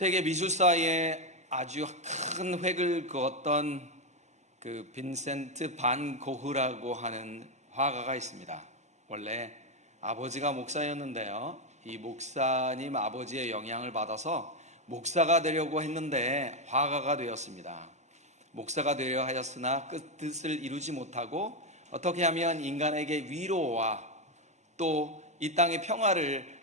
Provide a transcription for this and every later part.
세계 미술사에 아주 큰 획을 그었던 그 빈센트 반 고흐라고 하는 화가가 있습니다. 원래 아버지가 목사였는데요. 이 목사님 아버지의 영향을 받아서 목사가 되려고 했는데 화가가 되었습니다. 목사가 되려 하였으나 그 뜻을 이루지 못하고 어떻게 하면 인간에게 위로와 또 이 땅의 평화를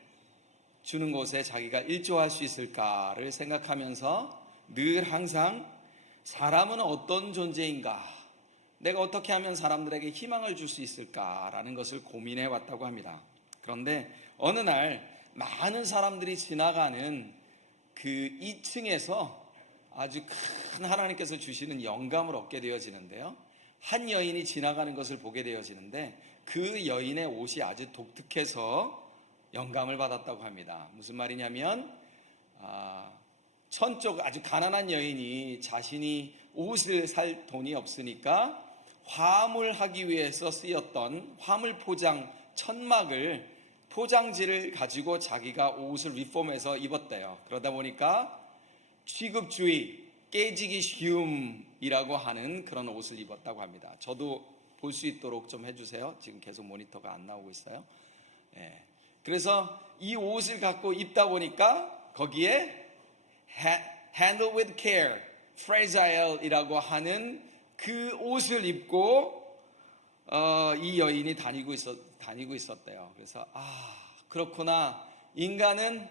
주는 곳에 자기가 일조할 수 있을까를 생각하면서 늘 항상 사람은 어떤 존재인가, 내가 어떻게 하면 사람들에게 희망을 줄 수 있을까라는 것을 고민해 왔다고 합니다. 그런데 어느 날 많은 사람들이 지나가는 그 2층에서 아주 큰 하나님께서 주시는 영감을 얻게 되어지는데요. 한 여인이 지나가는 것을 보게 되어지는데 그 여인의 옷이 아주 독특해서 영감을 받았다고 합니다. 무슨 말이냐면 천쪽 아주 가난한 여인이 자신이 옷을 살 돈이 없으니까 화물하기 위해서 쓰였던 화물 포장 천막을 포장지를 가지고 자기가 옷을 리폼해서 입었대요. 그러다 보니까 취급주의, 깨지기 쉬움이라고 하는 그런 옷을 입었다고 합니다. 저도 볼 수 있도록 좀 해주세요. 지금 계속 모니터가 안 나오고 있어요. 예. 그래서 이 옷을 갖고 입다 보니까 거기에 handle with care, fragile 이라고 하는 그 옷을 입고 이 여인이 다니고 있었대요. 그래서 그렇구나, 인간은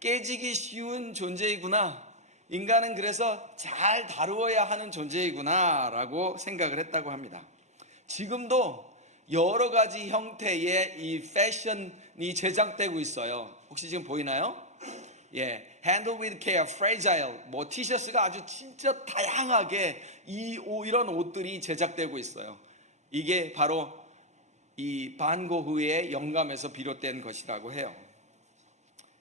깨지기 쉬운 존재이구나, 인간은 그래서 잘 다루어야 하는 존재이구나 라고 생각을 했다고 합니다. 지금도 여러 가지 형태의 이 패션이 제작되고 있어요. 혹시 지금 보이나요? 예, handle with care, fragile, 뭐 티셔츠가 아주 진짜 다양하게 이런 옷들이 제작되고 있어요. 이게 바로 이 반 고흐의 영감에서 비롯된 것이라고 해요.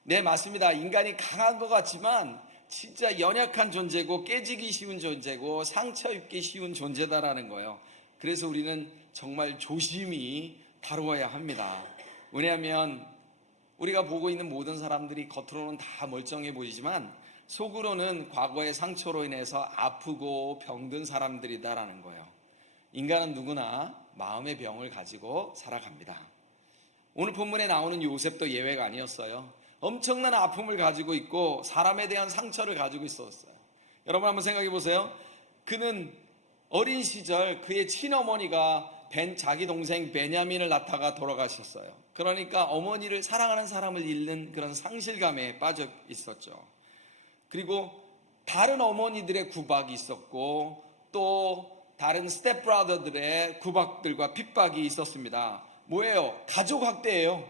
네, 맞습니다. 인간이 강한 것 같지만 진짜 연약한 존재고 깨지기 쉬운 존재고 상처 입기 쉬운 존재다라는 거예요. 그래서 우리는 정말 조심히 다루어야 합니다. 왜냐하면 우리가 보고 있는 모든 사람들이 겉으로는 다 멀쩡해 보이지만 속으로는 과거의 상처로 인해서 아프고 병든 사람들이다라는 거예요. 인간은 누구나 마음의 병을 가지고 살아갑니다. 오늘 본문에 나오는 요셉도 예외가 아니었어요. 엄청난 아픔을 가지고 있고 사람에 대한 상처를 가지고 있었어요. 여러분 한번 생각해 보세요. 그는 어린 시절 그의 친어머니가 자기 동생 베냐민을 낳다가 돌아가셨어요. 그러니까 어머니를 사랑하는 사람을 잃는 그런 상실감에 빠져 있었죠. 그리고 다른 어머니들의 구박이 있었고 또 다른 스텝브라더들의 구박들과 핍박이 있었습니다. 뭐예요? 가족 학대예요.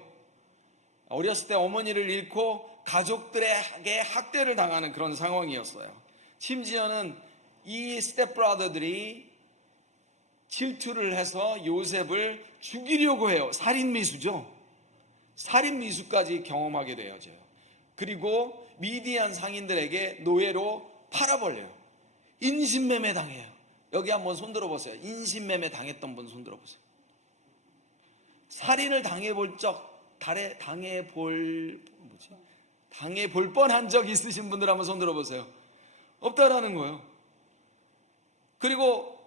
어렸을 때 어머니를 잃고 가족들에게 학대를 당하는 그런 상황이었어요. 심지어는 이 스텝브라더들이 질투를 해서 요셉을 죽이려고 해요. 살인미수죠. 살인미수까지 경험하게 되어져요. 그리고 미디안 상인들에게 노예로 팔아버려요. 인신매매 당해요. 여기 한번 손들어 보세요. 인신매매 당했던 분 손들어 보세요. 살인을 당해볼 뻔한 적 있으신 분들 한번 손들어 보세요. 없다라는 거예요. 그리고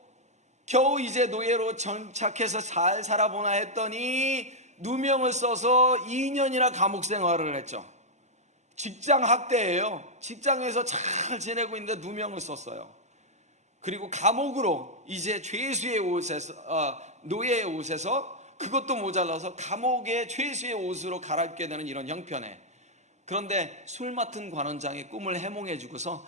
겨우 이제 노예로 정착해서 잘 살아보나 했더니 누명을 써서 2년이나 감옥 생활을 했죠. 직장 학대예요. 직장에서 잘 지내고 있는데 누명을 썼어요. 그리고 감옥으로 이제 죄수의 옷에서 노예의 옷에서 그것도 모자라서 감옥의 죄수의 옷으로 갈아입게 되는 이런 형편에, 그런데 술 맡은 관원장의 꿈을 해몽해주고서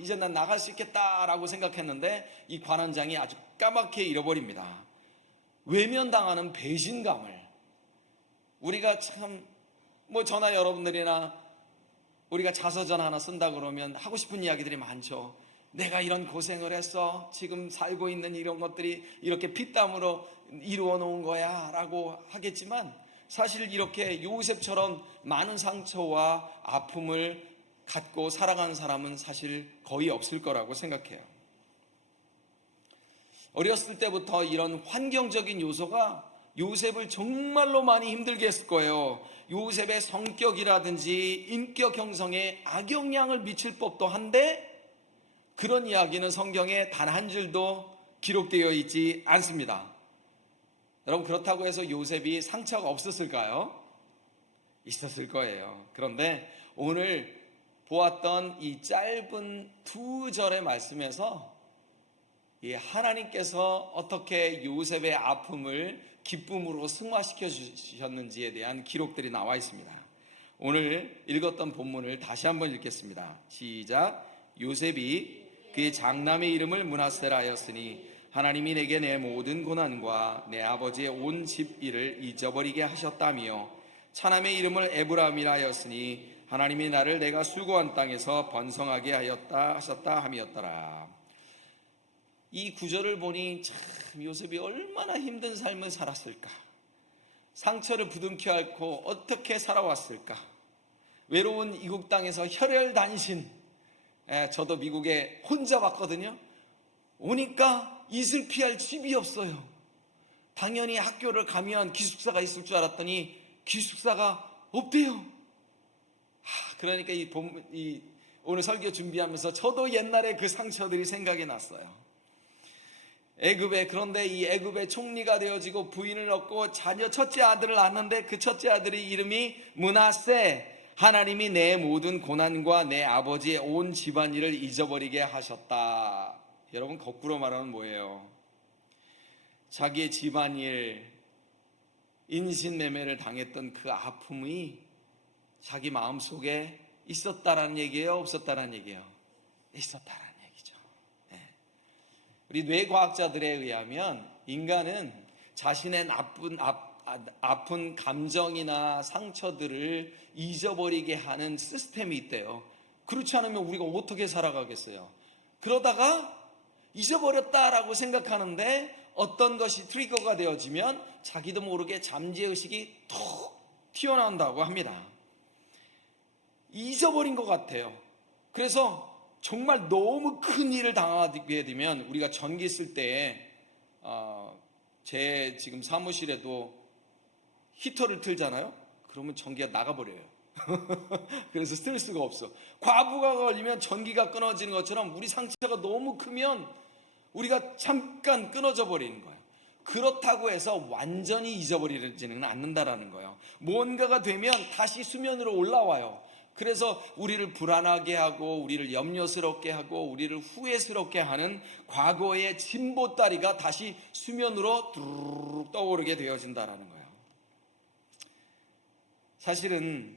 이제 난 나갈 수 있겠다라고 생각했는데 이 관원장이 아주 까맣게 잃어버립니다. 외면당하는 배신감을, 우리가 참 저나 여러분들이나 우리가 자서전 하나 쓴다 그러면 하고 싶은 이야기들이 많죠. 내가 이런 고생을 했어, 지금 살고 있는 이런 것들이 이렇게 피땀으로 이루어 놓은 거야 라고 하겠지만, 사실 이렇게 요셉처럼 많은 상처와 아픔을 갖고 살아가는 사람은 사실 거의 없을 거라고 생각해요. 어렸을 때부터 이런 환경적인 요소가 요셉을 정말로 많이 힘들게 했을 거예요. 요셉의 성격이라든지 인격 형성에 악영향을 미칠 법도 한데 그런 이야기는 성경에 단 한 줄도 기록되어 있지 않습니다. 여러분, 그렇다고 해서 요셉이 상처가 없었을까요? 있었을 거예요. 그런데 오늘 보았던 이 짧은 2절의 말씀에서 하나님께서 어떻게 요셉의 아픔을 기쁨으로 승화시켜 주셨는지에 대한 기록들이 나와 있습니다. 오늘 읽었던 본문을 다시 한번 읽겠습니다. 시작. 요셉이 그의 장남의 이름을 므낫세라 하였으니 하나님이 내게 내 모든 고난과 내 아버지의 온 집 일을 잊어버리게 하셨다며 차남의 이름을 에브라임이라 하였으니 하나님이 나를 내가 수고한 땅에서 번성하게 하셨다 함이었더라. 이 구절을 보니 참 요셉이 얼마나 힘든 삶을 살았을까, 상처를 부둥켜 앓고 어떻게 살아왔을까, 외로운 이국 땅에서 혈혈단신, 저도 미국에 혼자 왔거든요. 오니까 이슬 피할 집이 없어요. 당연히 학교를 가면 기숙사가 있을 줄 알았더니 기숙사가 없대요. 그러니까 오늘 설교 준비하면서 저도 옛날에 그 상처들이 생각이 났어요. 그런데 이 애굽의 총리가 되어지고 부인을 얻고 자녀 첫째 아들을 낳았는데 그 첫째 아들의 이름이 므낫세, 하나님이 내 모든 고난과 내 아버지의 온 집안일을 잊어버리게 하셨다. 여러분, 거꾸로 말하면 뭐예요? 자기의 집안일, 인신매매를 당했던 그 아픔이 자기 마음속에 있었다라는 얘기예요? 없었다라는 얘기예요? 있었다라는 얘기죠. 우리 뇌과학자들에 의하면 인간은 자신의 아픈 감정이나 상처들을 잊어버리게 하는 시스템이 있대요. 그렇지 않으면 우리가 어떻게 살아가겠어요? 그러다가 잊어버렸다라고 생각하는데 어떤 것이 트리거가 되어지면 자기도 모르게 잠재의식이 툭 튀어나온다고 합니다. 잊어버린 것 같아요. 그래서 정말 너무 큰 일을 당하게 되면, 우리가 전기 쓸 때 제 지금 사무실에도 히터를 틀잖아요. 그러면 전기가 나가버려요. 그래서 스트레스가 없어. 과부가 걸리면 전기가 끊어지는 것처럼 우리 상처가 너무 크면 우리가 잠깐 끊어져 버리는 거예요. 그렇다고 해서 완전히 잊어버리지는 않는다라는 거예요. 뭔가가 되면 다시 수면으로 올라와요. 그래서 우리를 불안하게 하고 우리를 염려스럽게 하고 우리를 후회스럽게 하는 과거의 진보다리가 다시 수면으로 두루룩 떠오르게 되어진다라는 거예요. 사실은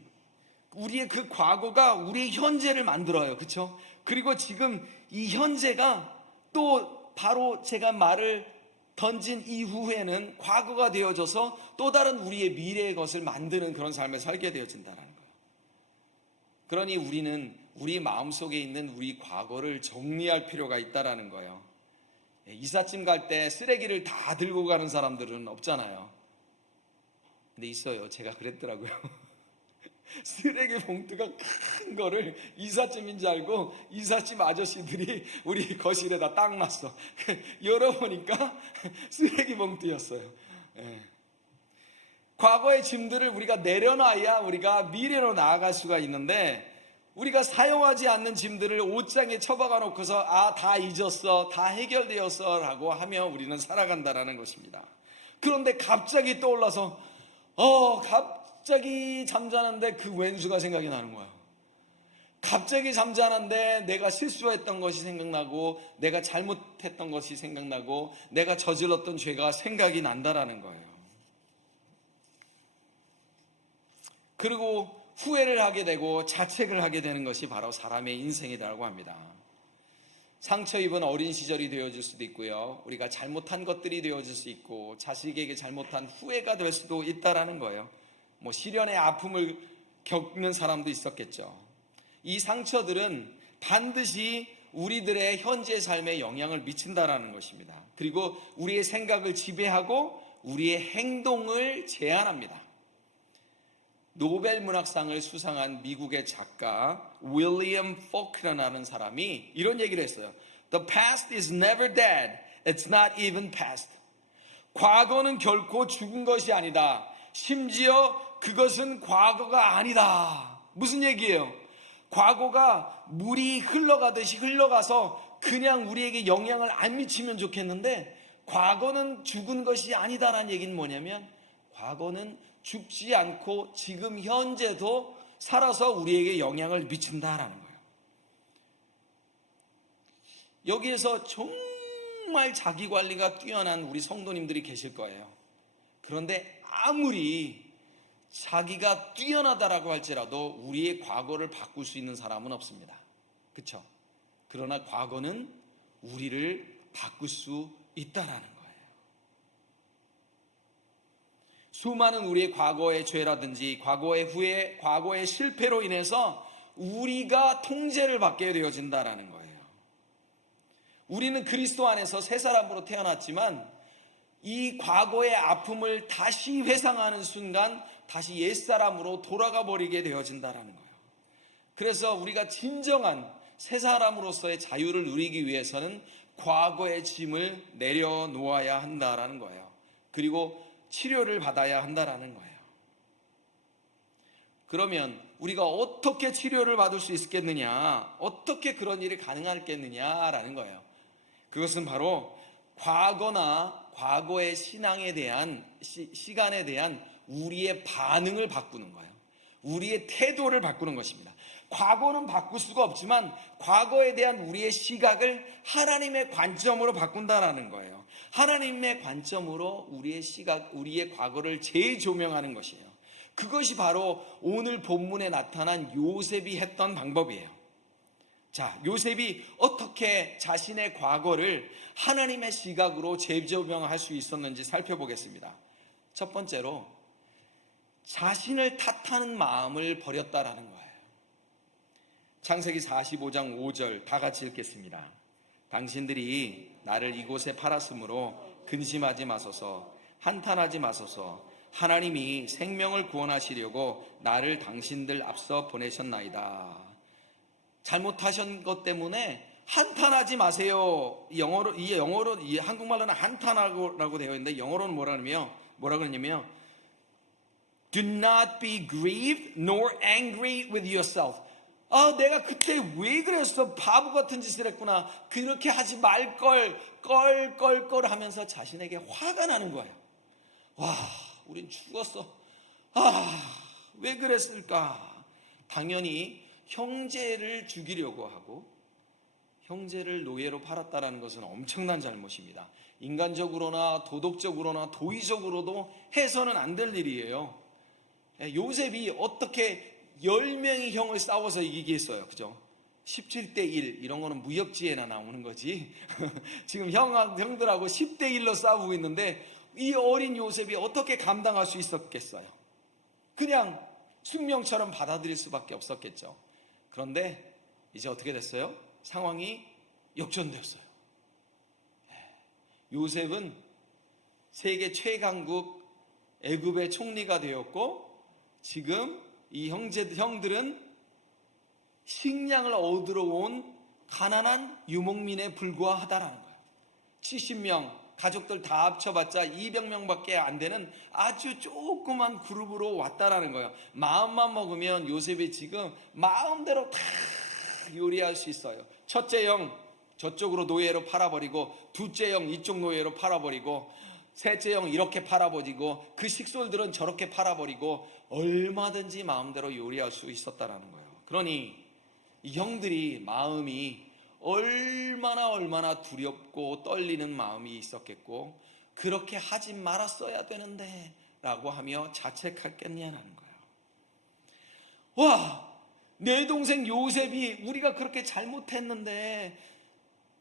우리의 그 과거가 우리의 현재를 만들어요. 그렇죠? 그리고 지금 이 현재가 또 바로 제가 말을 던진 이후에는 과거가 되어져서 또 다른 우리의 미래의 것을 만드는 그런 삶을 살게 되어진다는 거예요. 그러니 우리는 우리 마음속에 있는 우리 과거를 정리할 필요가 있다는 거예요. 이삿짐 갈 때 쓰레기를 다 들고 가는 사람들은 없잖아요. 근데 있어요. 제가 그랬더라고요. 쓰레기 봉투가 큰 거를 이삿짐인 줄 알고 이삿짐 아저씨들이 우리 거실에다 딱 놨어. 열어보니까 쓰레기 봉투였어요. 과거의 짐들을 우리가 내려놔야 우리가 미래로 나아갈 수가 있는데, 우리가 사용하지 않는 짐들을 옷장에 처박아 놓고서 다 잊었어, 다 해결되었어 라고 하며 우리는 살아간다라는 것입니다. 그런데 갑자기 떠올라서 갑자기 잠자는데 그 왼수가 생각이 나는 거예요. 갑자기 잠자는데 내가 실수했던 것이 생각나고 내가 잘못했던 것이 생각나고 내가 저질렀던 죄가 생각이 난다라는 거예요. 그리고 후회를 하게 되고 자책을 하게 되는 것이 바로 사람의 인생이라고 합니다. 상처 입은 어린 시절이 되어질 수도 있고요, 우리가 잘못한 것들이 되어질 수 있고 자식에게 잘못한 후회가 될 수도 있다라는 거예요. 시련의 아픔을 겪는 사람도 있었겠죠. 이 상처들은 반드시 우리들의 현재 삶에 영향을 미친다라는 것입니다. 그리고 우리의 생각을 지배하고 우리의 행동을 제한합니다. 노벨 문학상을 수상한 미국의 작가 윌리엄 포크라는 사람이 이런 얘기를 했어요. The past is never dead. It's not even past. 과거는 결코 죽은 것이 아니다. 심지어 그것은 과거가 아니다. 무슨 얘기예요? 과거가 물이 흘러가듯이 흘러가서 그냥 우리에게 영향을 안 미치면 좋겠는데, 과거는 죽은 것이 아니다라는 얘기는 뭐냐면, 과거는 죽지 않고 지금 현재도 살아서 우리에게 영향을 미친다라는 거예요. 여기에서 정말 자기 관리가 뛰어난 우리 성도님들이 계실 거예요. 그런데 아무리 자기가 뛰어나다라고 할지라도 우리의 과거를 바꿀 수 있는 사람은 없습니다. 그렇죠? 그러나 과거는 우리를 바꿀 수 있다라는 거예요. 수많은 우리의 과거의 죄라든지 과거의 후회, 과거의 실패로 인해서 우리가 통제를 받게 되어진다라는 거예요. 우리는 그리스도 안에서 새 사람으로 태어났지만 이 과거의 아픔을 다시 회상하는 순간 다시 옛사람으로 돌아가 버리게 되어진다라는 거예요. 그래서 우리가 진정한 새 사람으로서의 자유를 누리기 위해서는 과거의 짐을 내려놓아야 한다라는 거예요. 그리고 치료를 받아야 한다라는 거예요. 그러면 우리가 어떻게 치료를 받을 수 있겠느냐, 어떻게 그런 일이 가능하겠느냐라는 거예요. 그것은 바로 과거나 과거의 신앙에 대한 시간에 대한 우리의 반응을 바꾸는 거예요. 우리의 태도를 바꾸는 것입니다. 과거는 바꿀 수가 없지만 과거에 대한 우리의 시각을 하나님의 관점으로 바꾼다라는 거예요. 하나님의 관점으로 우리의 시각, 우리의 과거를 재조명하는 것이에요. 그것이 바로 오늘 본문에 나타난 요셉이 했던 방법이에요. 자, 요셉이 어떻게 자신의 과거를 하나님의 시각으로 재조명할 수 있었는지 살펴보겠습니다. 첫 번째로 자신을 탓하는 마음을 버렸다라는 거예요. 창세기 45장 5절 다 같이 읽겠습니다. 당신들이 나를 이곳에 팔았으므로 근심하지 마소서, 한탄하지 마소서. 하나님이 생명을 구원하시려고 나를 당신들 앞서 보내셨나이다. 잘못하신 것 때문에 한탄하지 마세요. 이 한국말로는 한탄하고라고 되어 있는데 영어로는 뭐라 그러냐면 Do not be grieved nor angry with yourself. 내가 그때 왜 그랬어? 바보 같은 짓을 했구나. 그렇게 하지 말걸. 껄껄껄 하면서 자신에게 화가 나는 거예요. 와, 우린 죽었어. 왜 그랬을까? 당연히 형제를 죽이려고 하고 형제를 노예로 팔았다라는 것은 엄청난 잘못입니다. 인간적으로나 도덕적으로나 도의적으로도 해서는 안 될 일이에요. 요셉이 어떻게 10명이 형을 싸워서 이기겠어요? 그죠? 17대 1 이런 거는 무협지에나 나오는 거지. 지금 형들하고 10대 1로 싸우고 있는데 이 어린 요셉이 어떻게 감당할 수 있었겠어요? 그냥 숙명처럼 받아들일 수밖에 없었겠죠. 그런데 이제 어떻게 됐어요? 상황이 역전되었어요. 요셉은 세계 최강국 애굽의 총리가 되었고 지금 이 형들은 식량을 얻으러 온 가난한 유목민에 불과하다라는 거예요. 70명 가족들 다 합쳐봤자 200명밖에 안 되는 아주 조그만 그룹으로 왔다라는 거예요. 마음만 먹으면 요셉이 지금 마음대로 다 요리할 수 있어요. 첫째 형 저쪽으로 노예로 팔아버리고, 둘째 형 이쪽 노예로 팔아버리고, 셋째 형 이렇게 팔아버리고, 그 식솔들은 저렇게 팔아버리고, 얼마든지 마음대로 요리할 수 있었다라는 거예요. 그러니 이 형들이 마음이 얼마나 두렵고 떨리는 마음이 있었겠고, 그렇게 하지 말았어야 되는데 라고 하며 자책했겠냐는 거예요. 와, 내 동생 요셉이 우리가 그렇게 잘못했는데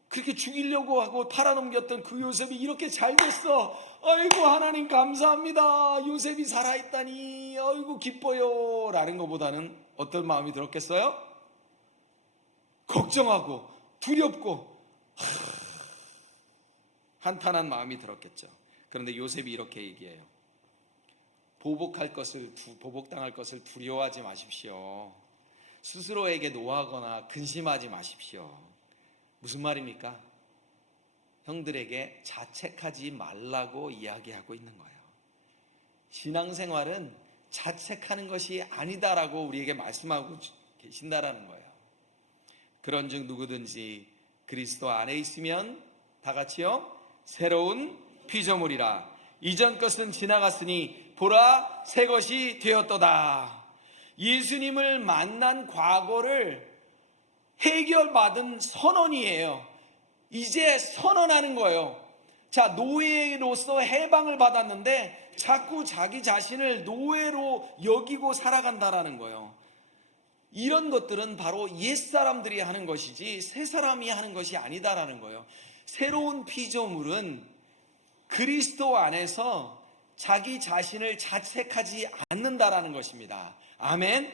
그렇게 죽이려고 하고 팔아넘겼던 그 요셉이 이렇게 잘 됐어. 아이고 하나님 감사합니다. 요셉이 살아있다니 아이고 기뻐요 라는 것보다는 어떤 마음이 들었겠어요? 걱정하고 두렵고 한탄한 마음이 들었겠죠. 그런데 요셉이 이렇게 얘기해요. 보복당할 것을 두려워하지 마십시오. 스스로에게 노하거나 근심하지 마십시오. 무슨 말입니까? 형들에게 자책하지 말라고 이야기하고 있는 거예요. 신앙생활은 자책하는 것이 아니다라고 우리에게 말씀하고 계신다라는 거예요. 그런즉 누구든지 그리스도 안에 있으면 다 같이요, 새로운 피조물이라. 이전 것은 지나갔으니 보라, 새 것이 되었도다. 예수님을 만난 과거를 해결받은 선언이에요. 이제 선언하는 거예요. 자, 노예로서 해방을 받았는데 자꾸 자기 자신을 노예로 여기고 살아간다라는 거예요. 이런 것들은 바로 옛사람들이 하는 것이지 새 사람이 하는 것이 아니다라는 거예요. 새로운 피조물은 그리스도 안에서 자기 자신을 자책하지 않는다라는 것입니다. 아멘.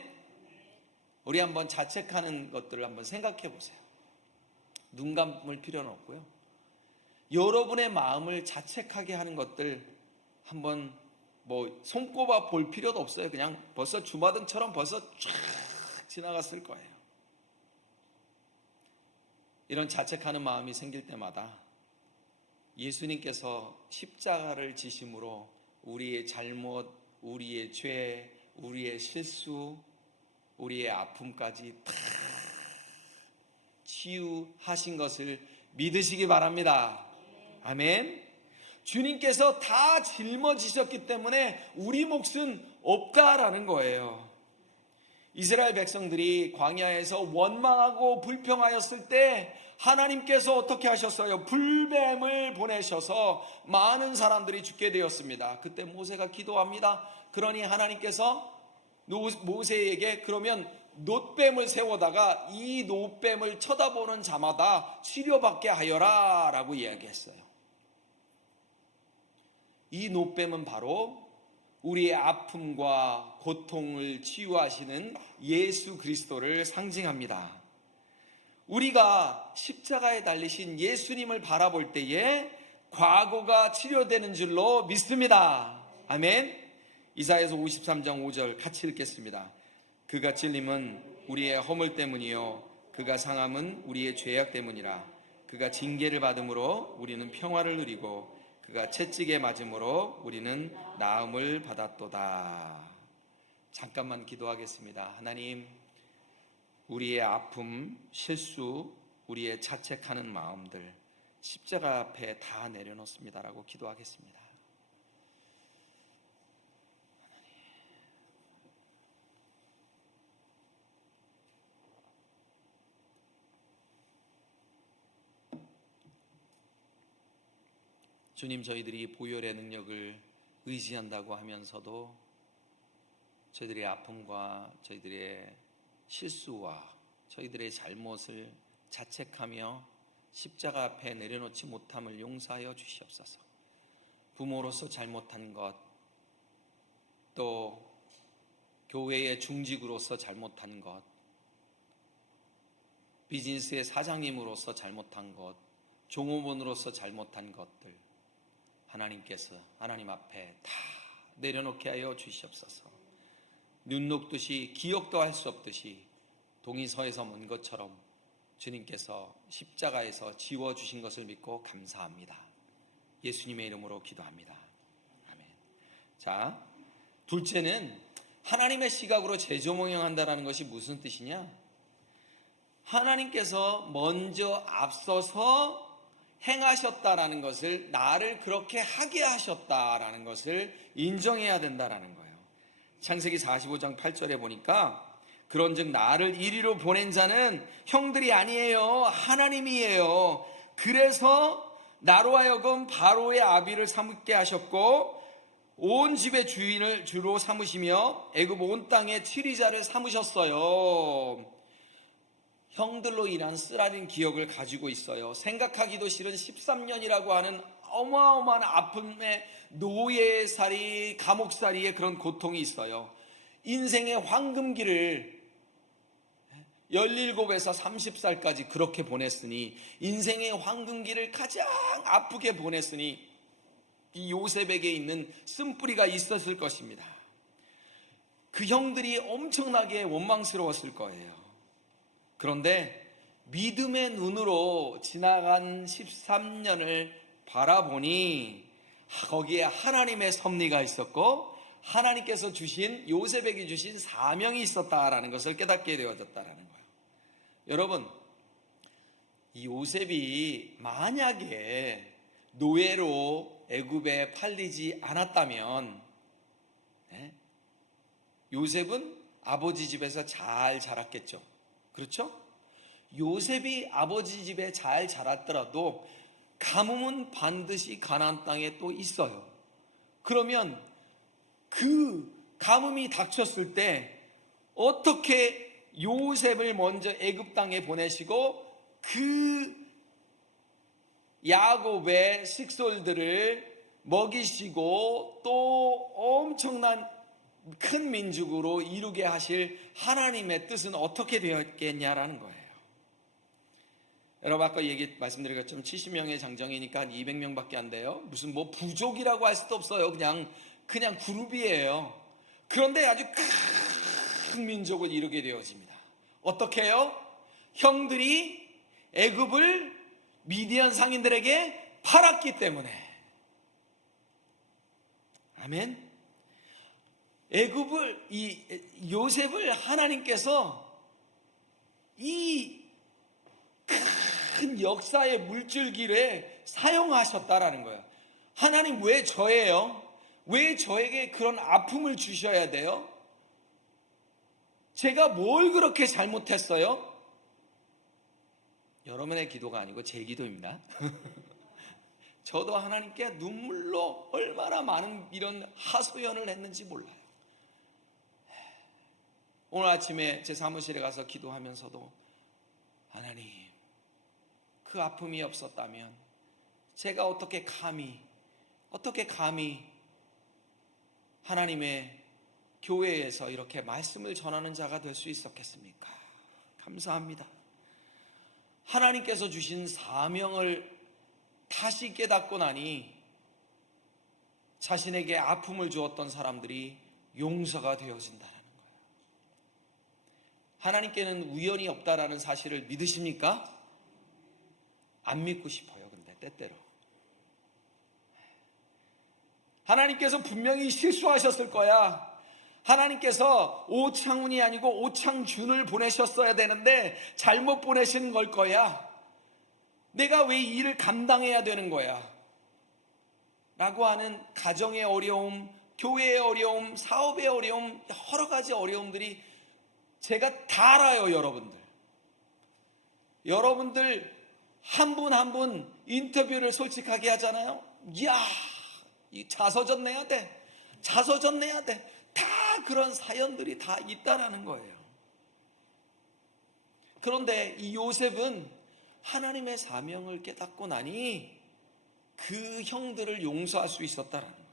우리 한번 자책하는 것들을 한번 생각해 보세요. 눈 감을 필요는 없고요. 여러분의 마음을 자책하게 하는 것들 한번 손꼽아 볼 필요도 없어요. 그냥 벌써 주마등처럼 벌써 쫙 지나갔을 거예요. 이런 자책하는 마음이 생길 때마다 예수님께서 십자가를 지심으로 우리의 잘못, 우리의 죄, 우리의 실수, 우리의 아픔까지 다 치유하신 것을 믿으시기 바랍니다. 아멘. 주님께서 다 짊어지셨기 때문에 우리 몫은 없다라는 거예요. 이스라엘 백성들이 광야에서 원망하고 불평하였을 때 하나님께서 어떻게 하셨어요? 불뱀을 보내셔서 많은 사람들이 죽게 되었습니다. 그때 모세가 기도합니다. 그러니 하나님께서 모세에게 그러면 놋뱀을 세워다가 이 놋뱀을 쳐다보는 자마다 치료받게 하여라 라고 이야기했어요. 이 놋뱀은 바로 우리의 아픔과 고통을 치유하시는 예수 그리스도를 상징합니다. 우리가 십자가에 달리신 예수님을 바라볼 때에 과거가 치료되는 줄로 믿습니다. 아멘. 이사야서 53장 5절 같이 읽겠습니다. 그가 찔림은 우리의 허물 때문이요 그가 상함은 우리의 죄악 때문이라. 그가 징계를 받음으로 우리는 평화를 누리고 그가 채찍에 맞음으로 우리는 나음을 받았도다. 잠깐만 기도하겠습니다. 하나님, 우리의 아픔, 실수, 우리의 자책하는 마음들 십자가 앞에 다 내려놓습니다라고 기도하겠습니다. 주님, 저희들이 보혈의 능력을 의지한다고 하면서도 저희들의 아픔과 저희들의 실수와 저희들의 잘못을 자책하며 십자가 앞에 내려놓지 못함을 용서하여 주시옵소서. 부모로서 잘못한 것, 또 교회의 중직으로서 잘못한 것, 비즈니스의 사장님으로서 잘못한 것, 종업원으로서 잘못한 것들 하나님께서 하나님 앞에 다 내려놓게 하여 주시옵소서. 눈 녹듯이 기억도 할 수 없듯이 동이서에서 먼 것처럼 주님께서 십자가에서 지워주신 것을 믿고 감사합니다. 예수님의 이름으로 기도합니다. 아멘. 자, 둘째는 하나님의 시각으로 재조명한다는 것이 무슨 뜻이냐? 하나님께서 먼저 앞서서 행하셨다라는 것을, 나를 그렇게 하게 하셨다라는 것을 인정해야 된다라는 거예요. 창세기 45장 8절에 보니까 그런즉 나를 이리로 보낸 자는 형들이 아니에요, 하나님이에요. 그래서 나로 하여금 바로의 아비를 삼게 하셨고 온 집의 주인을 주로 삼으시며 애굽 온 땅의 치리자를 삼으셨어요. 형들로 인한 쓰라린 기억을 가지고 있어요. 생각하기도 싫은 13년이라고 하는 어마어마한 아픔의 노예살이, 감옥살이의 그런 고통이 있어요. 인생의 황금기를 17에서 30살까지 그렇게 보냈으니, 인생의 황금기를 가장 아프게 보냈으니 이 요셉에게 있는 쓴뿌리가 있었을 것입니다. 그 형들이 엄청나게 원망스러웠을 거예요. 그런데 믿음의 눈으로 지나간 13년을 바라보니 거기에 하나님의 섭리가 있었고 하나님께서 주신, 요셉에게 주신 사명이 있었다라는 것을 깨닫게 되어졌다라는 거예요. 여러분, 이 요셉이 만약에 노예로 애굽에 팔리지 않았다면 요셉은 아버지 집에서 잘 자랐겠죠. 그렇죠? 요셉이 아버지 집에 잘 자랐더라도 가뭄은 반드시 가나안 땅에 또 있어요. 그러면 그 가뭄이 닥쳤을 때 어떻게 요셉을 먼저 애굽 땅에 보내시고 그 야곱의 식솔들을 먹이시고 또 엄청난 큰 민족으로 이루게 하실 하나님의 뜻은 어떻게 되었겠냐라는 거예요. 여러분, 아까 말씀드린 것처럼 70명의 장정이니까 200명밖에 안 돼요. 무슨 뭐 부족이라고 할 수도 없어요. 그냥 그룹이에요. 그런데 아주 큰 민족을 이루게 되어집니다. 어떻게 해요? 형들이 애굽을 미디안 상인들에게 팔았기 때문에. 아멘. 애굽을, 요셉을 하나님께서 이 큰 역사의 물줄기에 사용하셨다라는 거예요. 하나님, 왜 저예요? 왜 저에게 그런 아픔을 주셔야 돼요? 제가 뭘 그렇게 잘못했어요? 여러분의 기도가 아니고 제 기도입니다. 저도 하나님께 눈물로 얼마나 많은 이런 하소연을 했는지 몰라요. 오늘 아침에 제 사무실에 가서 기도하면서도 하나님, 그 아픔이 없었다면 제가 어떻게 감히 하나님의 교회에서 이렇게 말씀을 전하는 자가 될 수 있었겠습니까? 감사합니다. 하나님께서 주신 사명을 다시 깨닫고 나니 자신에게 아픔을 주었던 사람들이 용서가 되어진다는 거예요. 하나님께는 우연이 없다라는 사실을 믿으십니까? 안 믿고 싶어요. 근데 때때로 하나님께서 분명히 실수하셨을 거야. 하나님께서 오창훈이 아니고 오창준을 보내셨어야 되는데 잘못 보내시는 걸 거야. 내가 왜 이 일을 감당해야 되는 거야? 라고 하는 가정의 어려움, 교회의 어려움, 사업의 어려움, 여러 가지 어려움들이 제가 다 알아요. 여러분들 한 분 한 분 인터뷰를 솔직하게 하잖아요. 이야, 이 자서전 내야 돼. 다 그런 사연들이 다 있다라는 거예요. 그런데 이 요셉은 하나님의 사명을 깨닫고 나니 그 형들을 용서할 수 있었다라는 거예요.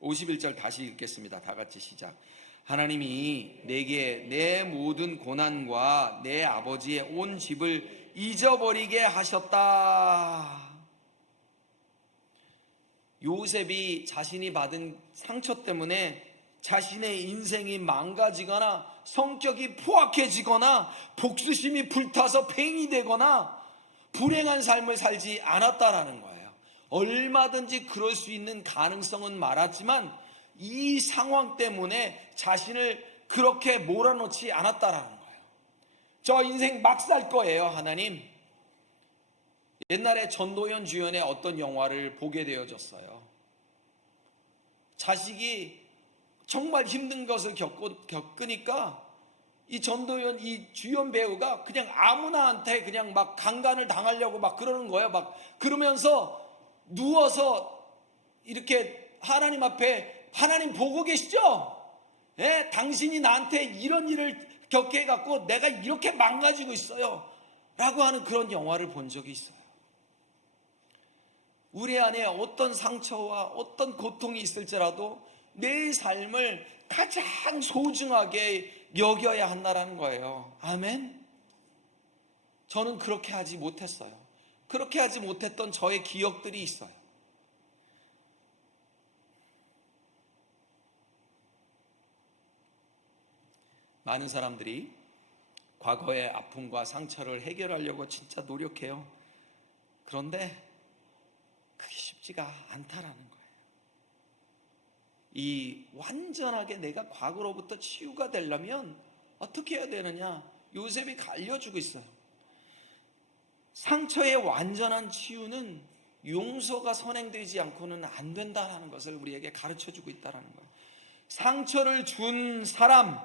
51절 다시 읽겠습니다. 다 같이 시작. 하나님이 내게 내 모든 고난과 내 아버지의 온 집을 잊어버리게 하셨다. 요셉이 자신이 받은 상처 때문에 자신의 인생이 망가지거나 성격이 포악해지거나 복수심이 불타서 팽이 되거나 불행한 삶을 살지 않았다라는 거예요. 얼마든지 그럴 수 있는 가능성은 많았지만 이 상황 때문에 자신을 그렇게 몰아넣지 않았다라는 거예요. 저 인생 막 살 거예요, 하나님. 옛날에 전도연 주연의 어떤 영화를 보게 되어졌어요. 자식이 정말 힘든 것을 겪으니까 이 전도연, 이 주연 배우가 그냥 아무나한테 그냥 막 강간을 당하려고 막 그러는 거예요. 막 그러면서 누워서 이렇게 하나님 앞에, 하나님 보고 계시죠? 예? 당신이 나한테 이런 일을 겪게 해갖고 내가 이렇게 망가지고 있어요 라고 하는 그런 영화를 본 적이 있어요. 우리 안에 어떤 상처와 어떤 고통이 있을지라도 내 삶을 가장 소중하게 여겨야 한다는 거예요. 아멘. 저는 그렇게 하지 못했어요. 그렇게 하지 못했던 저의 기억들이 있어요. 많은 사람들이 과거의 아픔과 상처를 해결하려고 진짜 노력해요. 그런데 그게 쉽지가 않다라는 거예요. 이 완전하게 내가 과거로부터 치유가 되려면 어떻게 해야 되느냐? 요셉이 알려주고 있어요. 상처의 완전한 치유는 용서가 선행되지 않고는 안 된다는 것을 우리에게 가르쳐주고 있다는 거예요. 상처를 준 사람,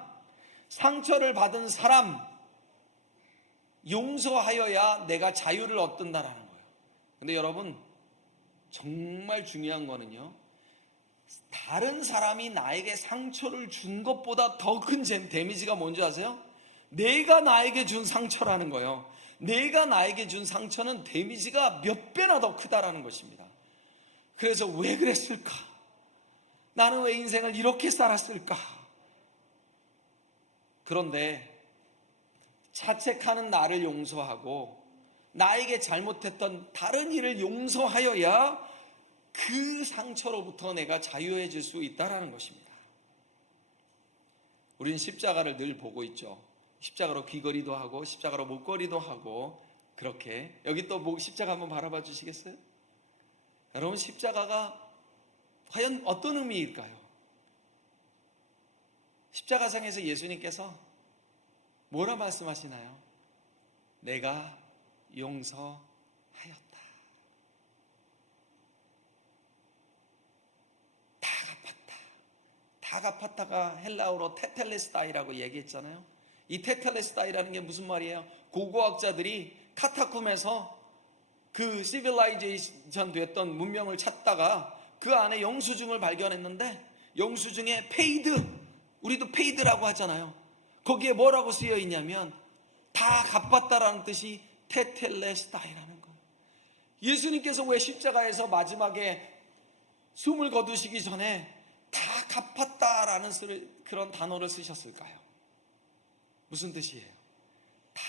상처를 받은 사람, 용서하여야 내가 자유를 얻는다는 거예요. 근데 여러분, 정말 중요한 거는요, 다른 사람이 나에게 상처를 준 것보다 더 큰 데미지가 뭔지 아세요? 내가 나에게 준 상처라는 거예요. 내가 나에게 준 상처는 데미지가 몇 배나 더 크다라는 것입니다. 그래서 왜 그랬을까? 나는 왜 인생을 이렇게 살았을까? 그런데 자책하는 나를 용서하고 나에게 잘못했던 다른 일을 용서하여야 그 상처로부터 내가 자유해질 수 있다는 것입니다. 우리는 십자가를 늘 보고 있죠. 십자가로 귀걸이도 하고 십자가로 목걸이도 하고, 그렇게 여기 또 십자가 한번 바라봐 주시겠어요? 여러분, 십자가가 과연 어떤 의미일까요? 십자가상에서 예수님께서 뭐라 말씀하시나요? 내가 용서하였다. 다 갚았다가 헬라어로 테텔레스타이라고 얘기했잖아요. 이 테텔레스타이라는 게 무슨 말이에요? 고고학자들이 카타콤에서 그 시빌라이제이션 됐던 문명을 찾다가 그 안에 영수증을 발견했는데, 영수증에 페이드, 우리도 페이드라고 하잖아요. 거기에 뭐라고 쓰여 있냐면 다 갚았다라는 뜻이 테텔레스타이라는 거예요. 예수님께서 왜 십자가에서 마지막에 숨을 거두시기 전에 다 갚았다라는 그런 단어를 쓰셨을까요? 무슨 뜻이에요? 다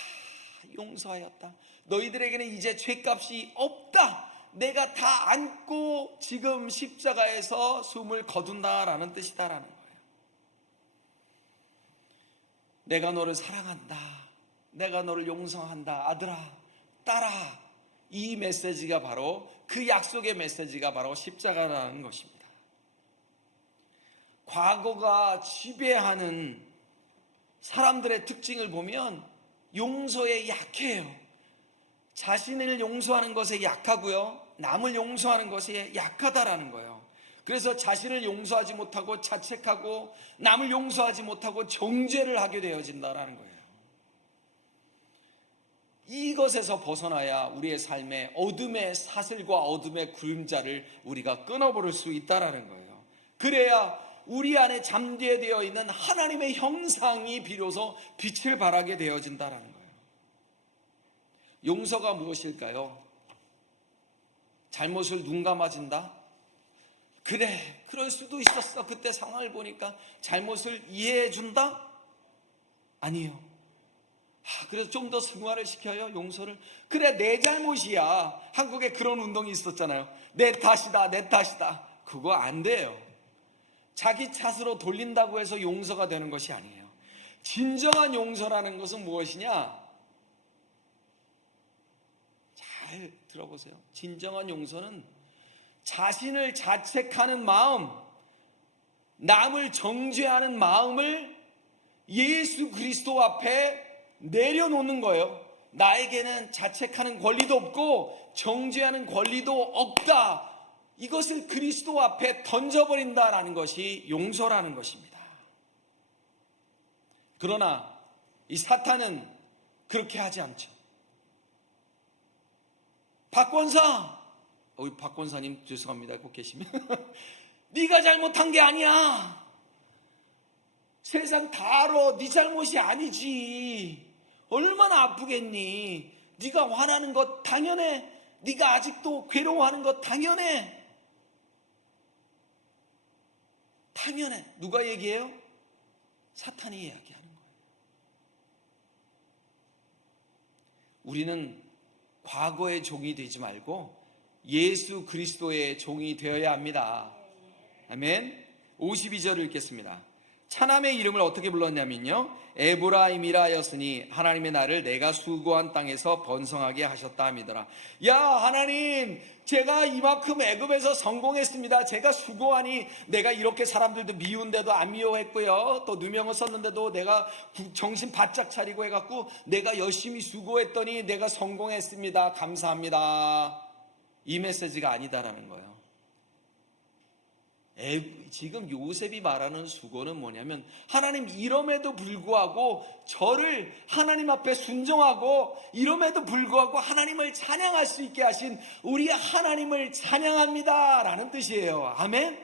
용서하였다. 너희들에게는 이제 죄값이 없다. 내가 다 안고 지금 십자가에서 숨을 거둔다라는 뜻이다라는 거예요. 내가 너를 사랑한다. 내가 너를 용서한다. 아들아, 딸아. 이 메시지가 바로, 그 약속의 메시지가 바로 십자가라는 것입니다. 과거가 지배하는 사람들의 특징을 보면 용서에 약해요. 자신을 용서하는 것에 약하고요, 남을 용서하는 것에 약하다라는 거예요. 그래서 자신을 용서하지 못하고 자책하고 남을 용서하지 못하고 정죄를 하게 되어진다라는 거예요. 이것에서 벗어나야 우리의 삶의 어둠의 사슬과 어둠의 그림자를 우리가 끊어버릴 수 있다라는 거예요. 그래야 우리 안에 잠재되어 있는 하나님의 형상이 비로소 빛을 발하게 되어진다라는 거예요. 용서가 무엇일까요? 잘못을 눈 감아준다? 그래, 그럴 수도 있었어. 그때 상황을 보니까. 잘못을 이해해 준다? 아니요. 그래서 좀 더 승화를 시켜요, 용서를. 그래, 내 잘못이야. 한국에 그런 운동이 있었잖아요. 내 탓이다, 내 탓이다. 그거 안 돼요. 자기 탓으로 돌린다고 해서 용서가 되는 것이 아니에요. 진정한 용서라는 것은 무엇이냐? 잘 들어보세요. 진정한 용서는 자신을 자책하는 마음, 남을 정죄하는 마음을 예수 그리스도 앞에 내려놓는 거예요. 나에게는 자책하는 권리도 없고 정죄하는 권리도 없다. 이것을 그리스도 앞에 던져버린다라는 것이 용서라는 것입니다. 그러나 이 사탄은 그렇게 하지 않죠. 박권사, 우리 박권사님 죄송합니다, 꼭 계시면 네가 잘못한 게 아니야. 세상 다 알아. 네 잘못이 아니지. 얼마나 아프겠니? 네가 화나는 것 당연해. 네가 아직도 괴로워하는 것 당연해. 당연해. 누가 얘기해요? 사탄이 이야기하는 거예요. 우리는 과거의 종이 되지 말고 예수 그리스도의 종이 되어야 합니다. 아멘. 52절을 읽겠습니다. 차남의 이름을 어떻게 불렀냐면요, 에브라임이라 하였으니 하나님의 나를 내가 수고한 땅에서 번성하게 하셨다 함이더라. 야, 하나님, 제가 이만큼 애굽에서 성공했습니다. 제가 수고하니 내가 이렇게 사람들도 미운데도 안 미워했고요, 또 누명을 썼는데도 내가 정신 바짝 차리고 해갖고 내가 열심히 수고했더니 내가 성공했습니다. 감사합니다. 이 메시지가 아니다라는 거예요. 지금 요셉이 말하는 수고는 뭐냐면, 하나님, 이럼에도 불구하고 저를 하나님 앞에 순종하고 이럼에도 불구하고 하나님을 찬양할 수 있게 하신 우리 하나님을 찬양합니다 라는 뜻이에요. 아멘.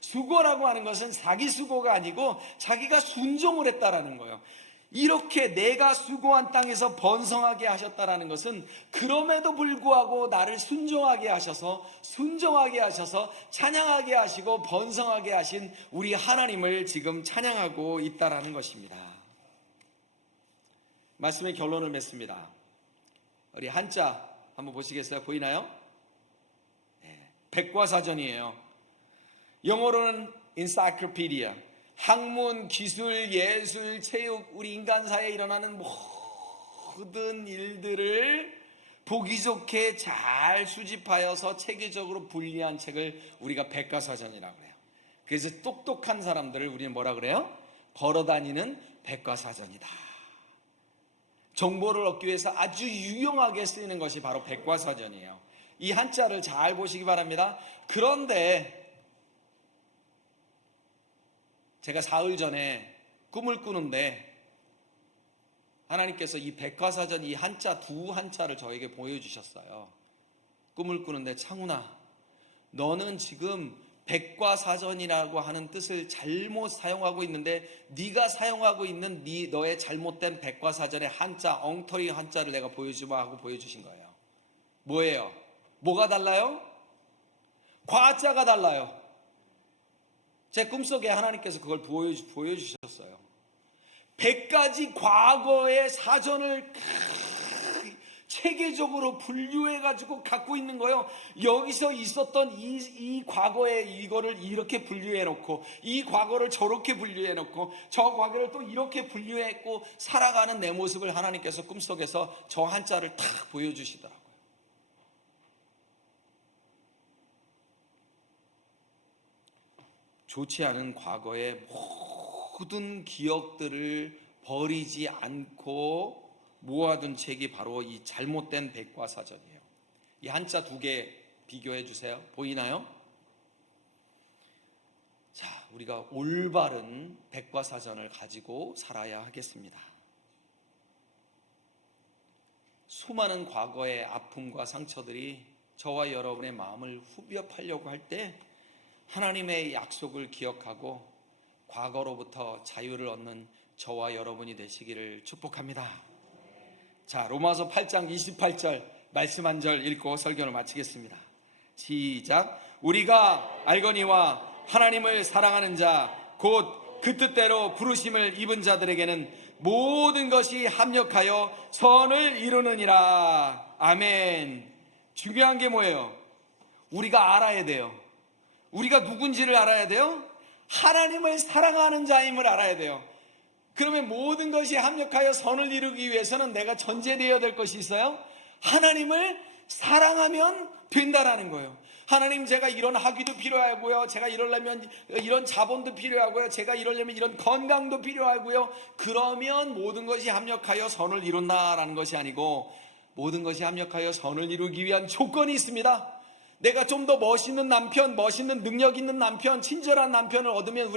수고라고 하는 것은 자기 수고가 아니고 자기가 순종을 했다라는 거예요. 이렇게 내가 수고한 땅에서 번성하게 하셨다라는 것은 그럼에도 불구하고 나를 순종하게 하셔서 찬양하게 하시고 번성하게 하신 우리 하나님을 지금 찬양하고 있다라는 것입니다. 말씀의 결론을 맺습니다. 우리 한자 한번 보시겠어요? 보이나요? 백과사전이에요. 영어로는 encyclopedia. 학문, 기술, 예술, 체육, 우리 인간사에 일어나는 모든 일들을 보기 좋게 잘 수집하여서 체계적으로 분리한 책을 우리가 백과사전이라고 해요. 그래서 똑똑한 사람들을 우리는 뭐라 그래요? 걸어다니는 백과사전이다. 정보를 얻기 위해서 아주 유용하게 쓰이는 것이 바로 백과사전이에요. 이 한자를 잘 보시기 바랍니다. 그런데 제가 사흘 전에 꿈을 꾸는데 하나님께서 이 백과사전 이 한자 두 한자를 저에게 보여주셨어요. 꿈을 꾸는데, 창훈아, 너는 지금 백과사전이라고 하는 뜻을 잘못 사용하고 있는데 네가 사용하고 있는 너의 잘못된 백과사전의 한자, 엉터리 한자를 내가 보여주마 하고 보여주신 거예요. 뭐예요? 뭐가 달라요? 과자가 달라요. 제 꿈속에 하나님께서 그걸 보여주셨어요. 100가지 과거의 사전을 체계적으로 분류해가지고 갖고 있는 거예요. 여기서 있었던 이 과거에 이거를 이렇게 분류해놓고, 이 과거를 저렇게 분류해놓고, 저 과거를 또 이렇게 분류했고 살아가는 내 모습을 하나님께서 꿈속에서 저 한자를 탁 보여주시더라고요. 좋지 않은 과거의 모든 기억들을 버리지 않고 모아둔 책이 바로 이 잘못된 백과사전이에요. 이 한자 두 개 비교해 주세요. 보이나요? 자, 우리가 올바른 백과사전을 가지고 살아야 하겠습니다. 수많은 과거의 아픔과 상처들이 저와 여러분의 마음을 후벼 파려고 할 때 하나님의 약속을 기억하고 과거로부터 자유를 얻는 저와 여러분이 되시기를 축복합니다. 자, 로마서 8장 28절 말씀 한 절 읽고 설교를 마치겠습니다. 시작. 우리가 알거니와 하나님을 사랑하는 자 곧 그 뜻대로 부르심을 입은 자들에게는 모든 것이 합력하여 선을 이루느니라. 아멘. 중요한 게 뭐예요? 우리가 알아야 돼요. 우리가 누군지를 알아야 돼요. 하나님을 사랑하는 자임을 알아야 돼요. 그러면 모든 것이 합력하여 선을 이루기 위해서는 내가 전제되어야 될 것이 있어요. 하나님을 사랑하면 된다라는 거예요. 하나님, 제가 이런 학위도 필요하고요, 제가 이러려면 이런 자본도 필요하고요, 제가 이러려면 이런 건강도 필요하고요. 그러면 모든 것이 합력하여 선을 이룬다라는 것이 아니고, 모든 것이 합력하여 선을 이루기 위한 조건이 있습니다. 내가 좀 더 멋있는 남편, 멋있는 능력 있는 남편, 친절한 남편을 얻으면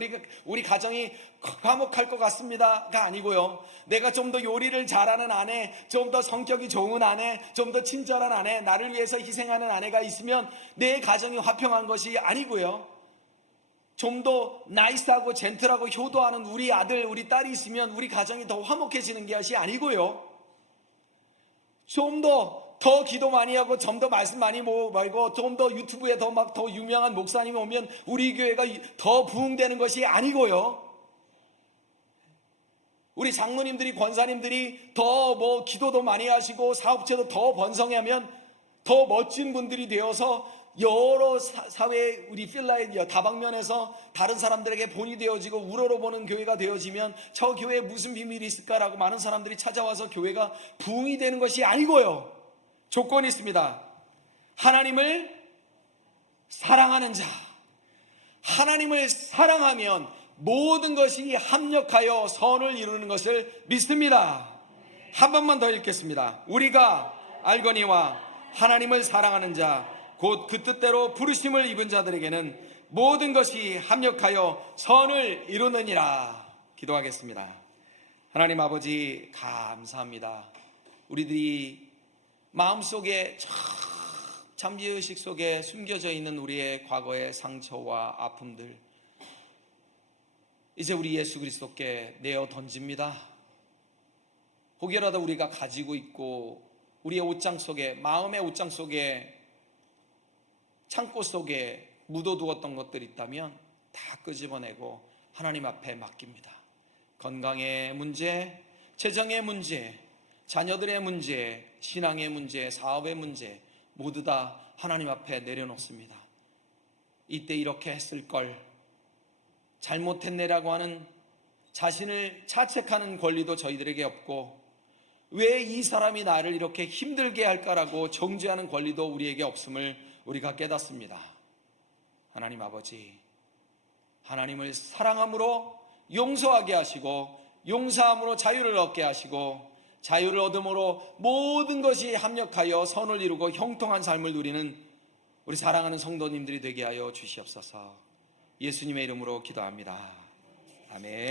우리 가정이 화목할 것 같습니다가 아니고요. 내가 좀 더 요리를 잘하는 아내, 좀 더 성격이 좋은 아내, 좀 더 친절한 아내, 나를 위해서 희생하는 아내가 있으면 내 가정이 화평한 것이 아니고요. 좀 더 나이스하고 젠틀하고 효도하는 우리 아들, 우리 딸이 있으면 우리 가정이 더 화목해지는 것이 아니고요. 좀 더 기도 많이 하고 좀 더 말씀 많이 모으고 좀 더 유튜브에 더 유명한 목사님이 오면 우리 교회가 더 부흥되는 것이 아니고요. 우리 장로님들이, 권사님들이 더 기도도 많이 하시고 사업체도 더 번성하면 더 멋진 분들이 되어서 여러 사회, 우리 필라델피아 다방면에서 다른 사람들에게 본이 되어지고 우러러보는 교회가 되어지면 저 교회에 무슨 비밀이 있을까라고 많은 사람들이 찾아와서 교회가 부흥이 되는 것이 아니고요. 조건이 있습니다. 하나님을 사랑하는 자. 하나님을 사랑하면 모든 것이 합력하여 선을 이루는 것을 믿습니다. 한 번만 더 읽겠습니다. 우리가 알거니와 하나님을 사랑하는 자 곧 그 뜻대로 부르심을 입은 자들에게는 모든 것이 합력하여 선을 이루느니라. 기도하겠습니다. 하나님 아버지 감사합니다. 우리들이 마음속에 잠재의식 속에 숨겨져 있는 우리의 과거의 상처와 아픔들 이제 우리 예수 그리스도께 내어 던집니다. 혹여라도 우리가 가지고 있고 우리의 옷장 속에, 마음의 옷장 속에, 창고 속에 묻어두었던 것들이 있다면 다 끄집어내고 하나님 앞에 맡깁니다. 건강의 문제, 재정의 문제, 자녀들의 문제, 신앙의 문제, 사업의 문제 모두 다 하나님 앞에 내려놓습니다. 이때 이렇게 했을 걸, 잘못했네라고 하는 자신을 자책하는 권리도 저희들에게 없고 왜 이 사람이 나를 이렇게 힘들게 할까라고 정죄하는 권리도 우리에게 없음을 우리가 깨닫습니다. 하나님 아버지, 하나님을 사랑함으로 용서하게 하시고 용서함으로 자유를 얻게 하시고 자유를 얻음으로 모든 것이 합력하여 선을 이루고 형통한 삶을 누리는 우리 사랑하는 성도님들이 되게 하여 주시옵소서. 예수님의 이름으로 기도합니다. 아멘.